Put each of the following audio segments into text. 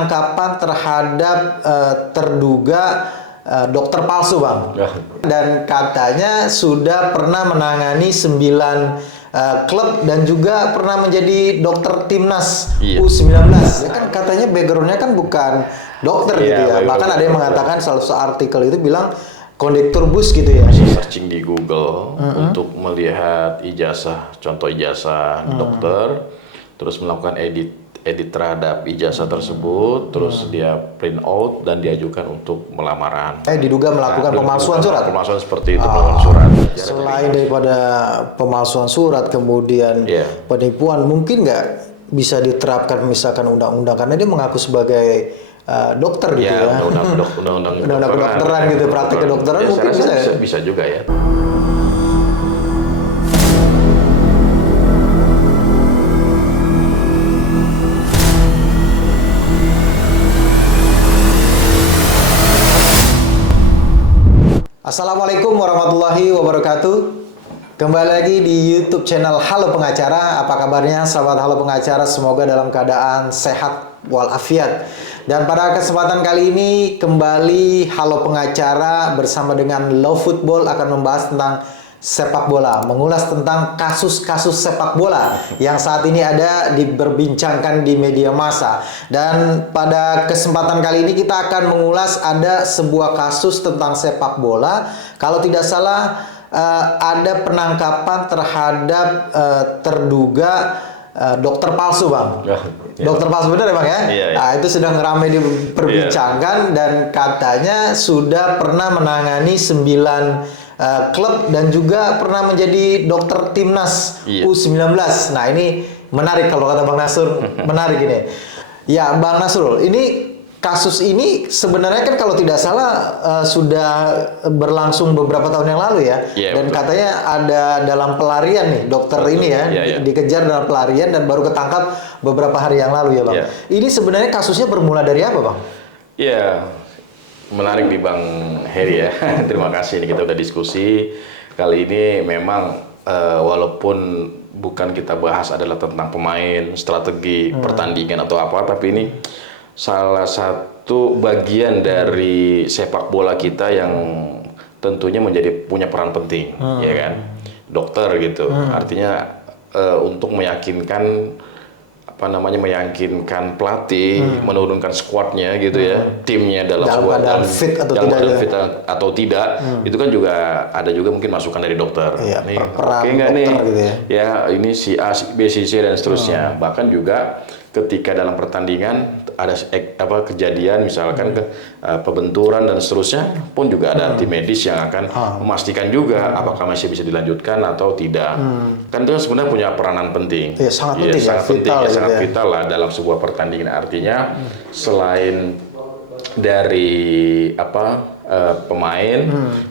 penangkapan terhadap terduga dokter palsu, Bang. Dan katanya sudah pernah menangani 9 klub dan juga pernah menjadi dokter timnas U19. Ya kan katanya backgroundnya kan bukan dokter gitu ya. Bahkan ada yang mengatakan salah satu artikel itu bilang kondektur bus gitu ya. Bisa searching di Google untuk melihat ijazah, contoh ijazah dokter, terus melakukan edit terhadap ijazah tersebut, terus dia print out dan diajukan untuk melamaran. Diduga melakukan pemalsuan surat. Pemalsuan seperti itu, pemalsuan surat. Selain daripada pemalsuan surat, kemudian penipuan, mungkin nggak bisa diterapkan misalkan undang-undang karena dia mengaku sebagai dokter gitu ya. Undang-undang kedokteran gitu, praktek kedokteran mungkin bisa juga ya. Assalamualaikum warahmatullahi wabarakatuh. Kembali lagi di YouTube channel Halo Pengacara. Apa kabarnya sahabat Halo Pengacara? Semoga dalam keadaan sehat walafiat. Dan pada kesempatan kali ini kembali Halo Pengacara bersama dengan Love Football akan membahas tentang sepak bola, mengulas tentang kasus-kasus sepak bola yang saat ini ada diperbincangkan di media massa. Dan pada kesempatan kali ini kita akan mengulas ada sebuah kasus tentang sepak bola. Kalau tidak salah ada penangkapan terhadap terduga dokter palsu, Bang. Dokter palsu, benar ya, Bang ya? Nah, itu sedang ramai diperbincangkan dan katanya sudah pernah menangani 9 klub dan juga pernah menjadi dokter timnas U19. Nah, ini menarik kalau kata Bang Nasrul, menarik ini. Ya, Bang Nasrul, ini kasus ini sebenarnya kan kalau tidak salah sudah berlangsung beberapa tahun yang lalu ya. Dan katanya ada dalam pelarian nih dokter ini ya, dikejar dalam pelarian dan baru ketangkap beberapa hari yang lalu ya, Bang. Ini sebenarnya kasusnya bermula dari apa, Bang? Menarik nih Bang Heri ya. Terima kasih, ini kita udah diskusi. Kali ini memang walaupun bukan kita bahas adalah tentang pemain, strategi, pertandingan atau apa, tapi ini salah satu bagian dari sepak bola kita yang tentunya punya peran penting, ya kan? Dokter gitu. Artinya untuk meyakinkan meyakinkan pelatih menurunkan skuadnya gitu ya, timnya dalam fit atau tidak, itu kan juga ada juga mungkin masukan dari dokter. Nih, oke nggak nih? Gitu ya, ini si A, si B, si C dan seterusnya. Bahkan juga ketika dalam pertandingan ada kejadian misalkan pembenturan dan seterusnya pun juga ada tim medis yang akan memastikan juga apakah masih bisa dilanjutkan atau tidak. Kan itu sebenarnya punya peranan penting. Sangat vital lah dalam sebuah pertandingan. Artinya selain dari pemain,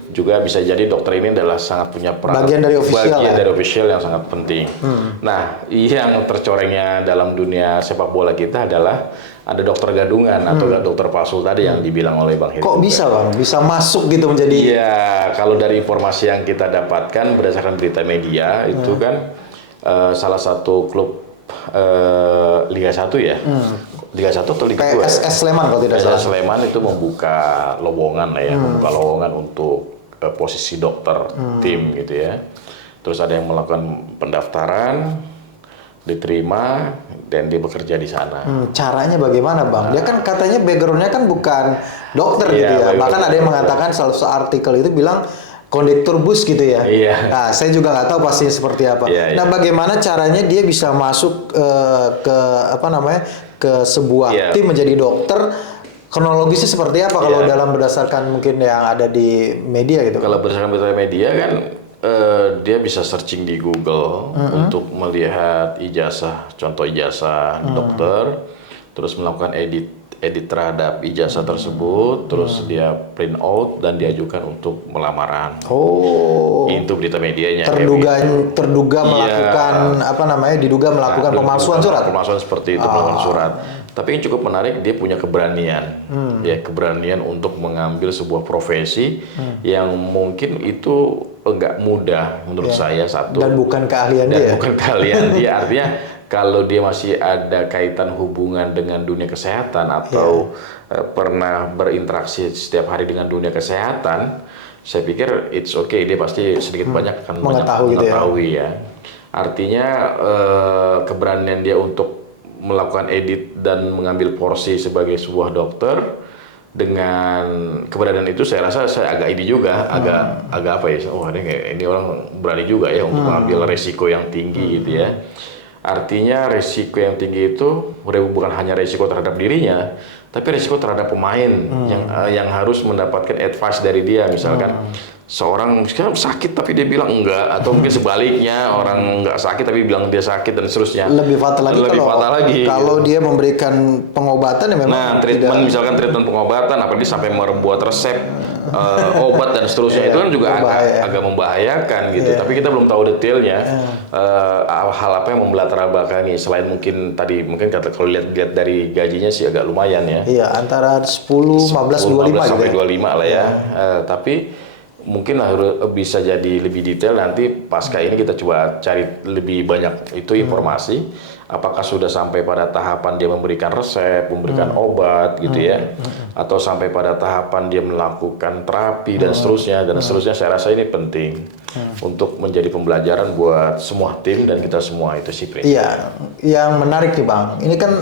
juga bisa jadi dokter ini adalah sangat punya peran bagian dari official yang sangat penting. Nah, yang tercorengnya dalam dunia sepak bola kita adalah ada dokter gadungan atau dokter palsu tadi yang dibilang oleh Bang Heri. Kok bisa, Bang? Bisa masuk gitu menjadi? Iya, kalau dari informasi yang kita dapatkan berdasarkan berita media itu kan salah satu klub Liga 1 ya. Liga 1 atau Liga 2? PSS Sleman kalau tidak salah. Sleman itu membuka lowongan membuka lowongan untuk posisi dokter tim gitu ya. Terus ada yang melakukan pendaftaran, diterima dan dia bekerja di sana. Caranya bagaimana, Bang? Dia kan katanya backgroundnya kan bukan dokter gitu ya. Bahkan ada yang mengatakan salah satu artikel itu bilang kondektur bus gitu ya. Nah, saya juga nggak tahu pastinya seperti apa. Nah, bagaimana caranya dia bisa masuk ke sebuah tim menjadi dokter? Kronologisnya seperti apa kalau dalam berdasarkan mungkin yang ada di media gitu? Kalau berdasarkan berita media kan dia bisa searching di Google untuk melihat ijazah, contoh ijazah dokter, terus melakukan edit terhadap ijazah tersebut, terus dia print out dan diajukan untuk melamaran. Itu berita medianya. Terduga melakukan diduga melakukan pemalsuan surat. Pemalsuan seperti itu, pemalsuan surat. Tapi yang cukup menarik, dia punya keberanian, keberanian untuk mengambil sebuah profesi yang mungkin itu enggak mudah menurut saya satu. Dan bukan keahlian dia. Bukan keahlian dia, artinya kalau dia masih ada kaitan hubungan dengan dunia kesehatan atau pernah berinteraksi setiap hari dengan dunia kesehatan, saya pikir it's okay, dia pasti sedikit banyak akan mengetahui ya. Artinya keberanian dia untuk melakukan edit dan mengambil porsi sebagai sebuah dokter, dengan keberadaan itu saya rasa saya agak ini juga agak apa ya, ini orang berani juga ya untuk mengambil resiko yang tinggi gitu ya. Artinya resiko yang tinggi itu bukan hanya resiko terhadap dirinya, tapi resiko terhadap pemain yang harus mendapatkan advice dari dia. Misalkan seorang sakit tapi dia bilang enggak, atau mungkin sebaliknya orang enggak sakit tapi bilang dia sakit dan seterusnya. Lebih fatal lagi kalau dia memberikan pengobatan yang memang misalkan treatment pengobatan, apalagi sampai membuat resep obat dan seterusnya, itu kan juga agak membahayakan gitu. Tapi kita belum tahu detailnya hal apa yang membelatar belakangi, selain mungkin tadi kalau lihat dari gajinya sih agak lumayan ya. Iya, antara 10, 15, 25 sampai 25 lah ya. Tapi mungkin harus bisa jadi lebih detail nanti pasca ini, kita coba cari lebih banyak itu informasi. Apakah sudah sampai pada tahapan dia memberikan resep, memberikan obat gitu ya, atau sampai pada tahapan dia melakukan terapi dan seterusnya dan seterusnya. Saya rasa ini penting untuk menjadi pembelajaran buat semua tim dan kita semua, itu sih Prince. Iya, yang menarik nih Bang, ini kan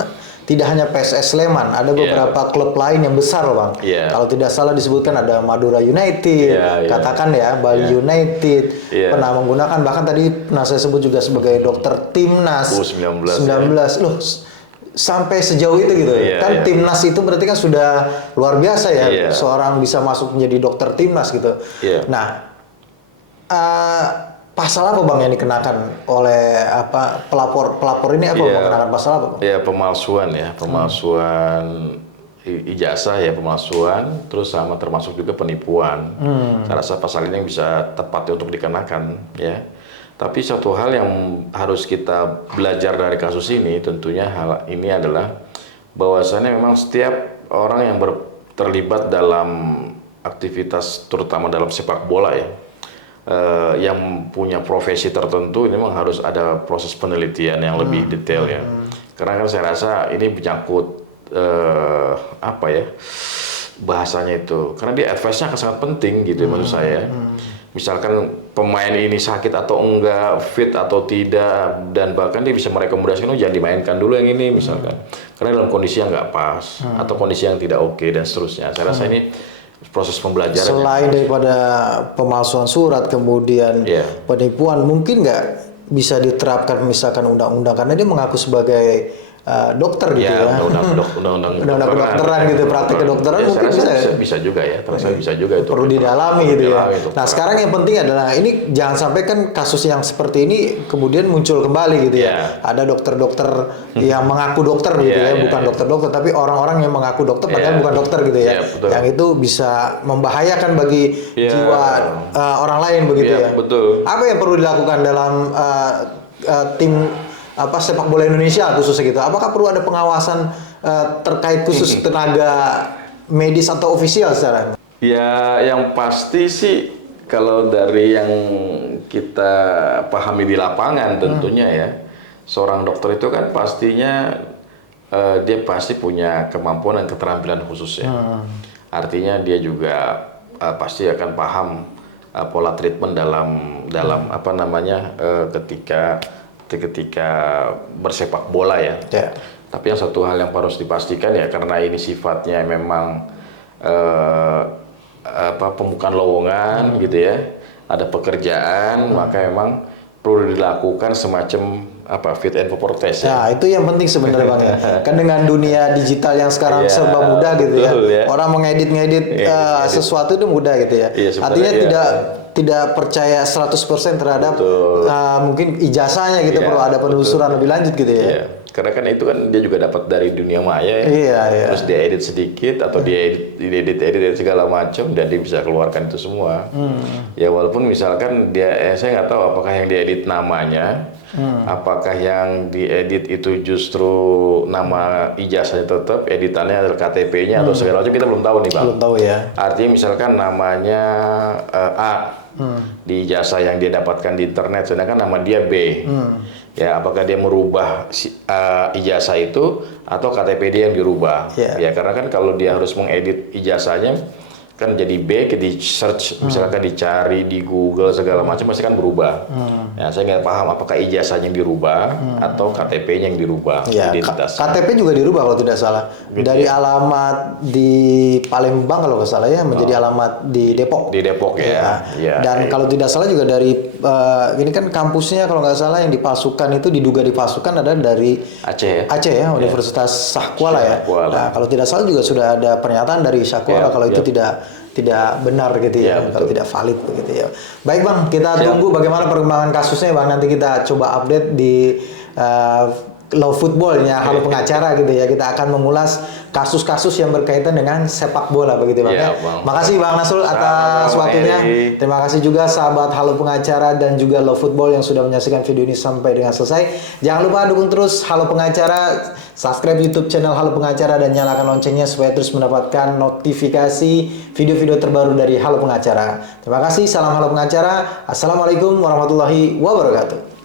tidak hanya PSS Sleman, ada beberapa klub lain yang besar loh Bang. Kalau tidak salah disebutkan ada Madura United, katakan ya, Bali United, pernah menggunakan, bahkan tadi pernah saya sebut juga sebagai dokter timnas U19 loh, sampai sejauh itu gitu. Timnas itu berarti kan sudah luar biasa ya, seorang bisa masuk menjadi dokter timnas gitu. Nah, pasal apa Bang yang dikenakan oleh pelapor ini, apa mengenakan pasal apa Bang? Ya, pemalsuan ijazah ya, pemalsuan, terus sama termasuk juga penipuan. Saya rasa pasal ini bisa tepat untuk dikenakan ya. Tapi satu hal yang harus kita belajar dari kasus ini, tentunya hal ini adalah bahwasannya memang setiap orang yang terlibat dalam aktivitas, terutama dalam sepak bola ya, yang punya profesi tertentu, ini memang harus ada proses penelitian yang lebih detail ya. Karena kan saya rasa ini menyangkut bahasanya itu, karena dia advice-nya akan sangat penting gitu maksud saya. Misalkan pemain ini sakit atau enggak, fit atau tidak, dan bahkan dia bisa merekomendasikan jangan dimainkan dulu yang ini misalkan, karena dalam kondisi yang nggak pas atau kondisi yang tidak oke dan seterusnya. Saya rasa ini proses pembelajaran. Selain daripada pemalsuan surat, kemudian penipuan, mungkin nggak bisa diterapkan misalkan undang-undang, karena dia mengaku sebagai dokter gitu ya. Undang-undang kedokteran gitu, praktik kedokteran mungkin bisa juga ya, terasa bisa juga itu. Perlu didalami gitu ya. Nah, sekarang yang penting adalah ini jangan sampai kan kasus yang seperti ini kemudian muncul kembali gitu ya. Ada dokter-dokter yang mengaku dokter gitu ya, bukan dokter-dokter, tapi orang-orang yang mengaku dokter padahal bukan dokter gitu ya. Yang itu bisa membahayakan bagi jiwa orang lain begitu ya. Betul. Apa yang perlu dilakukan dalam tim sepak bola Indonesia khususnya gitu? Apakah perlu ada pengawasan terkait khusus tenaga medis atau ofisial secara? Ya, yang pasti sih kalau dari yang kita pahami di lapangan tentunya ya, seorang dokter itu kan pastinya dia pasti punya kemampuan dan keterampilan khusus ya. Artinya dia juga pasti akan paham pola treatment dalam ketika bersepak bola ya. Tapi yang satu hal yang harus dipastikan ya, karena ini sifatnya memang pembukaan lowongan gitu ya, ada pekerjaan, maka memang perlu dilakukan semacam fit and proper test ya. Nah, itu yang penting sebenarnya Bang ya. Kan dengan dunia digital yang sekarang serba mudah gitu ya. Orang mengedit-ngedit sesuatu itu mudah gitu ya. Artinya tidak percaya 100% terhadap mungkin ijazahnya gitu, perlu ada penelusuran lebih lanjut gitu ya. Karena kan itu kan dia juga dapat dari dunia maya ya. Terus dia edit sedikit atau dia edit segala macam dan dia bisa keluarkan itu semua. Ya walaupun misalkan saya nggak tahu apakah yang diedit namanya, apakah yang diedit itu justru nama ijazahnya tetap, editannya adalah KTP-nya atau segala macam, kita belum tahu nih Bang. Belum tahu ya. Artinya misalkan namanya A di ijazah yang dia dapatkan di internet, sedangkan nama dia B. Ya, apakah dia merubah ijazah itu atau KTP dia yang dirubah? Ya, karena kan kalau dia harus mengedit ijazahnya kan jadi B, di search misalkan dicari di Google segala macam pasti kan berubah. Ya, saya nggak paham apakah ijazahnya yang dirubah atau KTP-nya yang dirubah, Ya, identitasnya. KTP juga dirubah kalau tidak salah. Gitu Dari ya? alamat di Palembang kalau nggak salah ya menjadi alamat di Depok. Di Depok ya. Ya, Dan kalau tidak salah juga dari ini kan kampusnya kalau nggak salah yang dipalsukan itu diduga dipalsukan ada dari Aceh ya. Aceh ya, Universitas Syahkuala ya. Syahkuala. Nah, kalau tidak salah juga sudah ada pernyataan dari Syahkuala kalau itu tidak benar gitu ya, kalau tidak valid begitu ya. Baik Bang, kita tunggu bagaimana perkembangan kasusnya Bang. Nanti kita coba update di Law Football ya, Halo Pengacara gitu ya. Kita akan mengulas kasus-kasus yang berkaitan dengan sepak bola begitu Bang. Ya, Ya. Bang. Makasih Bang Nasrul atas waktunya. Terima kasih juga sahabat Halo Pengacara dan juga Law Football yang sudah menyaksikan video ini sampai dengan selesai. Jangan lupa dukung terus Halo Pengacara, subscribe YouTube channel Halo Pengacara dan nyalakan loncengnya supaya terus mendapatkan notifikasi video-video terbaru dari Halo Pengacara. Terima kasih, salam Halo Pengacara. Assalamualaikum warahmatullahi wabarakatuh.